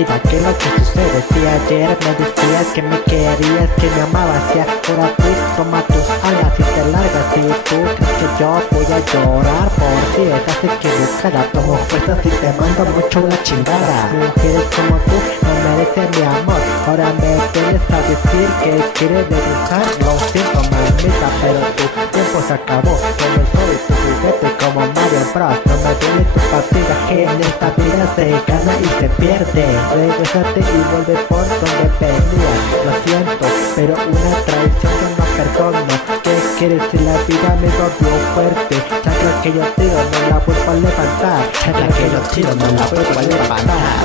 vida, ¿qué es lo que sucede? Si ayer me decías que me querías, que me amabas, y ahora tú toma tus alas y te largas. Si tú crees que yo voy a llorar por ti, estás equivocada. Tomo fuerzas y te mando mucho la chingada. Mujeres como tú no merecen mi amor. Ahora me vienes a decir que quieres regresar. Lo siento, mamita, pero tu tiempo se acabó. Yo no soy tu juguete como Mario Bros. No me duele tu partida, que en esta vida se gana y se pierde. Regresate y vuelve por donde venías. Lo siento, pero una traición yo no perdono. ¿Qué quieres si la vida me volvió fuerte? Chacra que yo tiro no la vuelvo a levantar. Chacra que yo tiro no la vuelvo a levantar.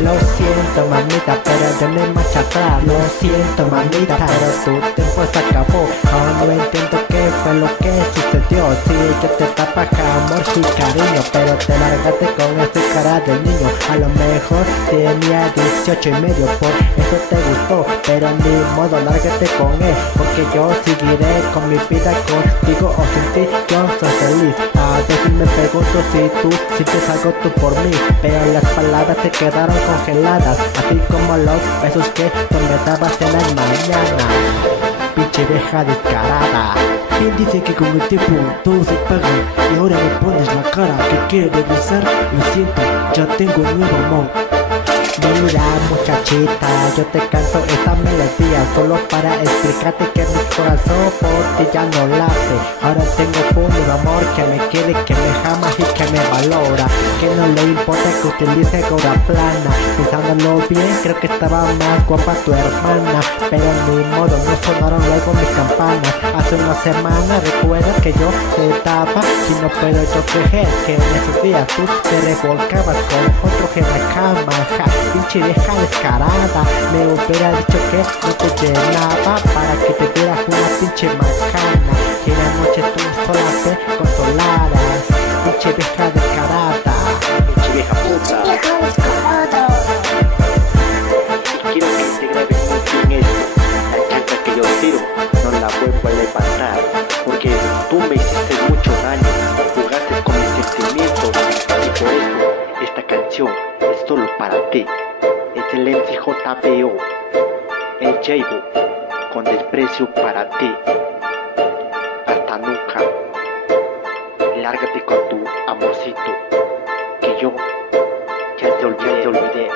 Lo siento, mamita, pero yo no hay marcha atrás. Lo siento, mamita, pero tu tiempo se acabó. Aún no entiendo qué fue lo que sucedió. Sí, yo te tapa amor y cariño, pero te largaste con esa cara de niño. A lo mejor tenía 18 y medio, por eso te gustó, pero ni modo, lárgate con él, porque yo seguiré con mi vida contigo o sin ti. Yo soy feliz. A veces me pregunto si tú sientes algo tú por mí, pero las palabras se quedaron congeladas, así como los besos que tú me dabas en la mañana. Pinche vieja descarada. ¿Quién dice que con el tiempo todo se paga? Y ahora me pones la cara que quiere regresar. Lo siento, ya tengo un nuevo amor. Mira, muchachita, yo te canto esta melodía solo para explicarte que mi corazón por ti ya no late. Ahora tengo un nuevo amor que me quiere, que me ama y que me valora, que no le importa que utilice gorra plana. Pensándolo bien, creo que estaba más guapa tu hermana, pero ni modo, no sonaron luego mis campanas. Hace una semana recuerdas que yo te daba y no puedo yo creer que en esos días tú te revolcabas con otro que me cama. Pinche vieja descarada, me hubiera dicho que no te llenaba para que te dieras una pinche macana, que en la noche tú sola te consolaras. Pinche vieja descarada, Pinche vieja puta. Y quiero que te grabes muy bien esto. La chancla que yo tiro no la vuelvo a levantar, porque tú me hiciste mucho daño, jugaste con mis sentimientos, y por eso esta canción es solo para ti. Excelente JBO, el Jabo, con desprecio para ti. Hasta nunca. Lárgate con tu amorcito, que yo ya te olvidé.